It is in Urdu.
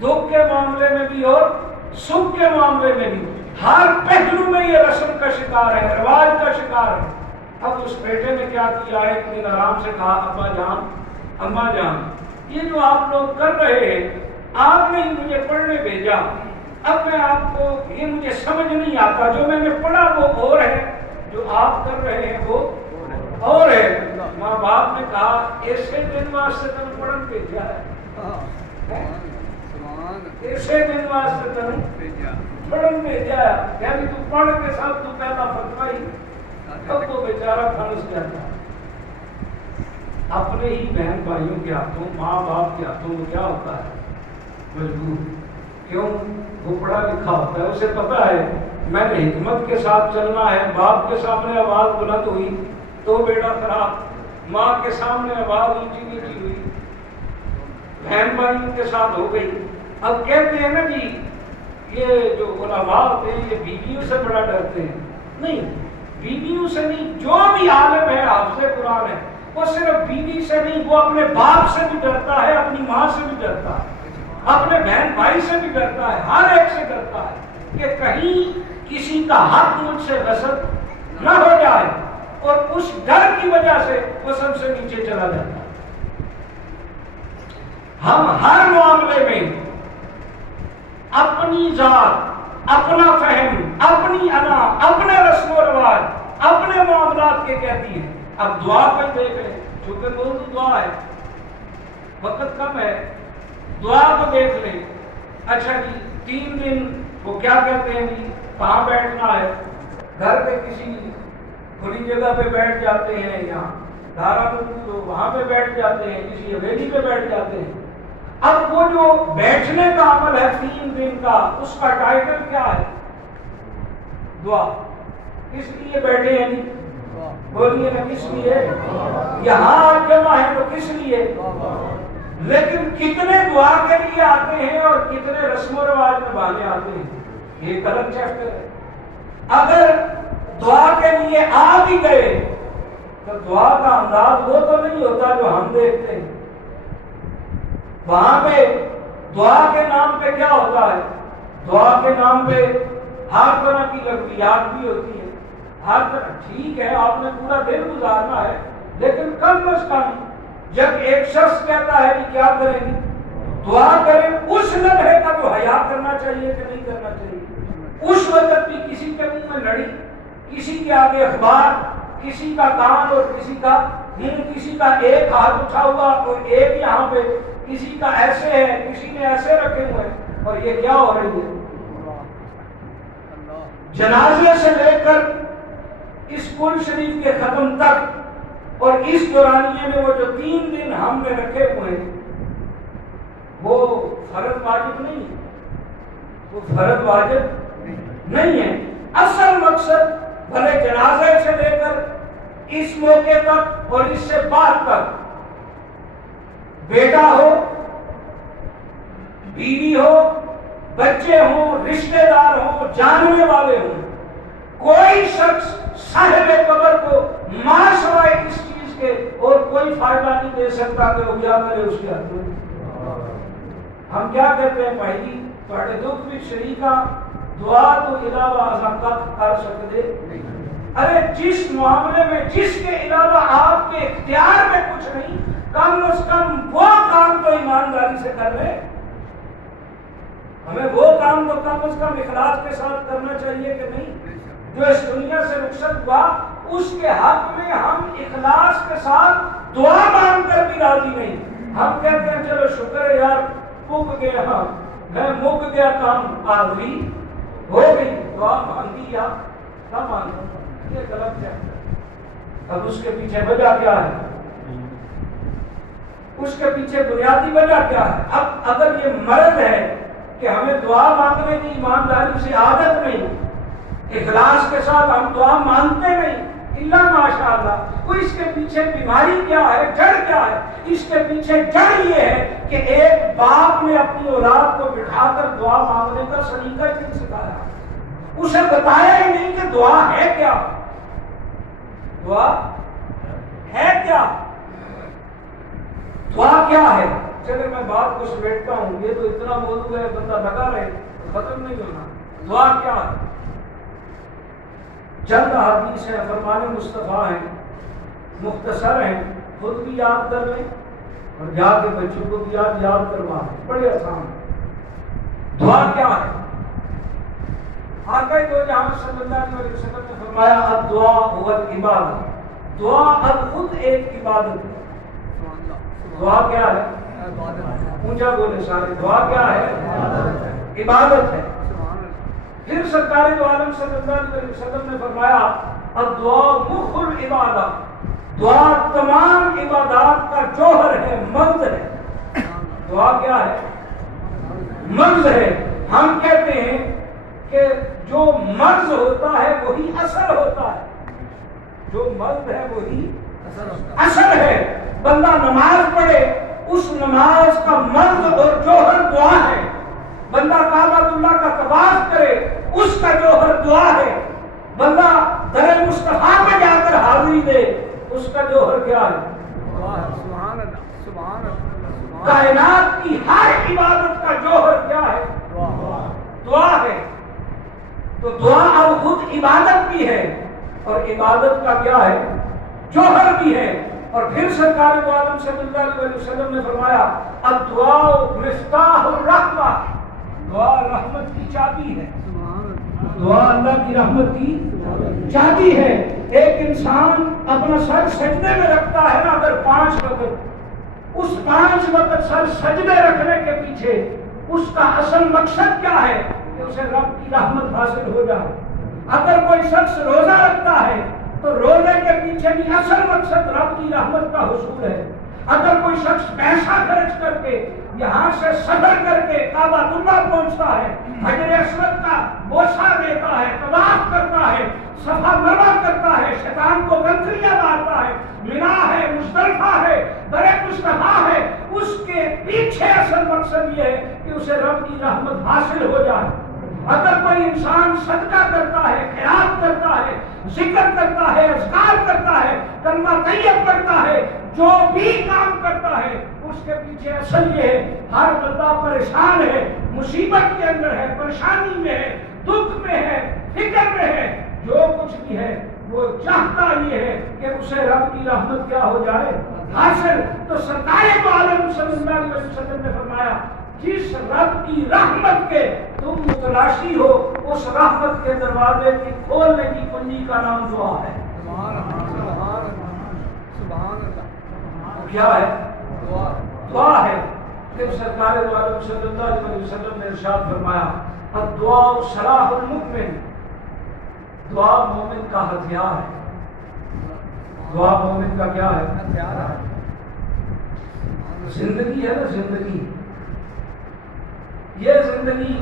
دکھ کے معاملے میں بھی اور سکھ کے معاملے میں بھی ہر پہلو میں یہ رسم کا شکار ہے، رواج کا شکار ہے۔ اب اس بیٹے نے کیا کیا، ایک دن آرام سے کہا ابا جان اماں جان یہ جو آپ لوگ کر رہے ہیں، آپ نے مجھے پڑھنے بھیجا، اب میں آپ کو یہ مجھے سمجھ نہیں آتا، جو میں نے پڑھا وہ اور ہے، جو آپ کر رہے ہیں وہ اور ہے۔ ماں باپ نے کہا ایسے دن واسطے تم پڑھن بھیجا ہے، ایسے دن واسطے تم پڑھن بھیجا ہے، یعنی تو پڑھ کے سب تو پہلا فتویٰ ہی، اب تو بیچارہ کھانس جاتا۔ اپنے ہی بہن بھائیوں کے ہاتھوں، ماں باپ کے ہاتھوں وہ کیا ہوتا ہے، مجبور۔ کیوں؟ وہ پڑھا لکھا ہوتا ہے، اسے پتا ہے میں نے حکمت کے ساتھ چلنا ہے۔ باپ کے سامنے آواز بلند ہوئی تو بیڑا خراب، ماں کے سامنے آواز اونچی نیچی ہوئی بہن بھائیوں کے ساتھ ہو گئی۔ اب کہتے ہیں نا جی یہ جو علماء ہوتے ہیں یہ بیویوں سے بڑا ڈرتے ہیں، نہیں، بیویوں سے نہیں، جو بھی عالم ہے حافظ قرآن ہے وہ صرف بیوی سے نہیں، وہ اپنے باپ سے بھی ڈرتا ہے، اپنی ماں سے بھی ڈرتا ہے، اپنے بہن بھائی سے بھی ڈرتا ہے، ہر ایک سے ڈرتا ہے کہ کہیں کسی کا حق مجھ سے غصب نہ ہو جائے، اور اس ڈر کی وجہ سے وہ سب سے نیچے چلا جاتا ہے۔ ہم ہر معاملے میں اپنی ذات، اپنا فہم، اپنی انا، اپنے رسم و رواج، اپنے معاملات کے کہتی ہیں۔ اب دعا پہ دیکھ لیں، چونکہ موضوع دعا ہے، وقت کم ہے، دعا کو دیکھ لیں۔ اچھا جی 3 دن وہ کیا کہتے ہیں جی کہاں بیٹھنا ہے، گھر پہ کسی کھلی جگہ پہ بیٹھ جاتے ہیں، یا دھارا تو وہاں پہ بیٹھ جاتے ہیں، کسی حویلی پہ بیٹھ جاتے ہیں۔ اب وہ جو بیٹھنے کا عمل ہے 3 دن کا، اس کا ٹائٹل کیا ہے؟ دعا۔ کس لیے بیٹھے ہیں جی؟ بولیے نا کس لیے؟ یہاں جمع ہے تو کس لیے؟ لیکن کتنے دعا کے لیے آتے ہیں اور کتنے رسم و رواج نبھانے آتے ہیں، یہ غلط چیک ہے۔ اگر دعا کے لیے آ بھی گئے تو دعا کا انداز وہ تو نہیں ہوتا جو ہم دیکھتے ہیں۔ وہاں پہ دعا کے نام پہ کیا ہوتا ہے؟ دعا کے نام پہ ہر طرح کی لغویات بھی ہوتی ہیں، ہر طرح، ٹھیک ہے آپ نے پورا دن گزارنا ہے، لیکن کم از کم جب ایک شخص کہتا ہے کہ کیا کریں گے، دعا کریں، اس لمحے کا تو حیا کرنا چاہیے کہ نہیں کرنا چاہیے؟ اس وقت بھی کسی کے منہ میں لڑی، کسی کے آگے اخبار، کسی کا کان اور کسی کا منہ، کسی کا ایک ہاتھ اٹھا ہوا اور ایک یہاں پہ، کسی کا ایسے ہے، کسی نے ایسے رکھے ہوئے ہیں، اور یہ کیا ہو رہی ہے؟ جنازے سے لے کر اس قرآن شریف کے ختم تک، اور اس دورانیے میں وہ جو 3 دن ہم نے رکھے ہوئے ہیں وہ فرض واجب نہیں ہے، وہ فرض واجب نہیں ہے۔ اصل مقصد بھلے جنازے سے لے کر اس موقع تک اور اس سے بعد تک، بیٹا ہو، بیوی ہو، بچے ہوں، رشتہ دار ہوں، جاننے والے ہوں، کوئی شخص صاحب قبر کو ماں سوائے اس چیز کے اور کوئی فائدہ نہیں دے سکتا کہ وہ کیا کرے اس کے ہاتھ میں۔ ہم کیا کہتے ہیں بھائی جی تھوڑے دکھ بھی شریکا دعا تو علاوہ ازاں کر سکتے، ارے جس معاملے میں جس کے علاوہ آپ کے اختیار میں کچھ نہیں، کم از کم وہ کام تو ایمانداری سے کر لیں۔ ہمیں وہ کام تو کم از کم اخلاص کے ساتھ کرنا چاہیے کہ نہیں؟ جو اس دنیا سے رخصت ہوا اس کے حق میں ہم اخلاص کے ساتھ دعا مانگ کر بھی راضی نہیں۔ ہم کہتے ہیں چلو شکر ہے یار پک گیا، ہاں میں مک گیا، کام حاضری ہو گئی، دعا مانگی یا نہ مانگی، یہ غلط ہے۔ اب اس کے پیچھے وجہ کیا ہے؟ اس کے پیچھے بنیادی وجہ کیا ہے؟ اب اگر یہ مرض ہے کہ ہمیں دعا مانگنے کی ایمانداری سے عادت نہیں، اخلاص کے ساتھ ہم دعا مانگتے نہیں، اللہ ماشاءاللہ، تو اس کے پیچھے بیماری کیا ہے، جڑ کیا ہے؟ اس کے پیچھے جڑ یہ ہے کہ ایک باپ نے اپنی اولاد کو بٹھا کر دعا مانگنے کا سلیقہ نہیں سکھایا، اسے بتایا ہی نہیں کہ دعا ہے کیا، دعا ہے کیا، دعا کیا ہے۔ چلے میں بات کو سمیٹتا ہوں، یہ تو اتنا موضوع ہے بندہ لگا رہے ختم نہیں ہونا۔ دعا کیا ہے؟ چند حدیث ہیں، فرمان مصطفیٰ ہیں، مختصر ہیں، خود بھی یاد کر لیں اور جا کے بچوں کو بھی یاد کروا دیں، بڑے آسان ہے۔ دعا کیا ہے؟ آقا دو جہاں صلی اللہ علیہ وسلم نے فرمایا الدعا هو العبادہ، دعا اب خود ایک عبادت ہے۔ دعا کیا ہے؟ اونچا بولے سارے، دعا کیا ہے؟ عبادت ہے۔ پھر سرکار دو عالم صلی اللہ علیہ وسلم نے فرمایا الدعا مخ العبادہ، دعا تمام عبادات کا جوہر ہے، مغز ہے۔ دعا کیا ہے؟ مغز ہے۔ ہم کہتے ہیں کہ جو مغز ہوتا ہے وہی اثر ہوتا ہے، جو مغز ہے وہی اثر ہے۔ بندہ نماز پڑھے، اس نماز کا مغز اور جوہر دعا ہے۔ بندہ کعبۃ اللہ کا طواف کرے، اس کا جوہر دعا ہے۔ بندہ در مصطفیٰ میں جا کر حاضری دے، اس کا جوہر کیا ہے؟ سبحان اللہ، سبحان اللہ۔ کائنات کی ہر عبادت کا جوہر کیا ہے؟ دعا ہے۔ تو دعا اب خود عبادت بھی ہے اور عبادت کا کیا ہے؟ جوہر بھی ہے۔ اور پھر سرکار دو عالم صلی اللہ علیہ وسلم نے فرمایا الدعاء مفتاح الرحمہ، دعا رحمت کی چابی ہے۔ دعا اللہ کی رحمت کی چابی ہے۔ ایک انسان اپنا سر سجدے میں رکھتا ہے نا اگر 5 وقت، اس 5 وقت سر سجدے رکھنے کے پیچھے اس کا اصل مقصد کیا ہے؟ کہ اسے رب کی رحمت حاصل ہو جائے۔ اگر کوئی شخص روزہ رکھتا ہے تو روزے کے پیچھے بھی اصل مقصد رب کی رحمت کا حصول ہے۔ اگر کوئی شخص پیسہ خرچ کر کے یہاں سے سفر کر کے کعبۃ اللہ پہنچتا ہے، حجر اسود کا بوسہ دیتا ہے، طواف کرتا ہے، صفا مروا کرتا ہے، شیطان کو کنکریاں مارتا ہے، منا ہے، مزدلفہ ہے، در مصطفیٰ ہے، اس کے پیچھے اصل مقصد یہ ہے کہ اسے رب کی رحمت حاصل ہو جائے۔ اگر کوئی انسان صدقہ کرتا ہے، خیرات کرتا ہے، ذکر کرتا ہے، اذکار کرتا ہے، کلمہ طیب پڑھتا ہے، جو بھی کام کرتا ہے اس کے پیچھے اصل یہ ہے ہر بندہ پریشان ہے، مصیبت کے اندر ہے، پریشانی میں ہے، دکھ میں ہے، فکر میں ہے، جو کچھ بھی ہے وہ چاہتا یہ ہے کہ اسے رب کی رحمت کیا ہو جائے؟ حاصل۔ تو سرکار دو عالم صلی اللہ علیہ وسلم نے فرمایا جس رب کی رحمت کے تم متلاشی ہو، اس رحمت کے دروازے کی کھولنے کی کنجی کا نام دعا ہے۔ سبحان اللہ، سبحان اللہ۔ کیا ہے؟ دعا ہے۔ پھر سرکار دو عالم صلی اللہ علیہ وسلم نے ارشاد فرمایا الدعاء سلاح المؤمن، دعا مومن کا ہتھیار ہے۔ دعا مومن کا کیا ہے؟ زندگی ہے نا، زندگی، یہ زندگی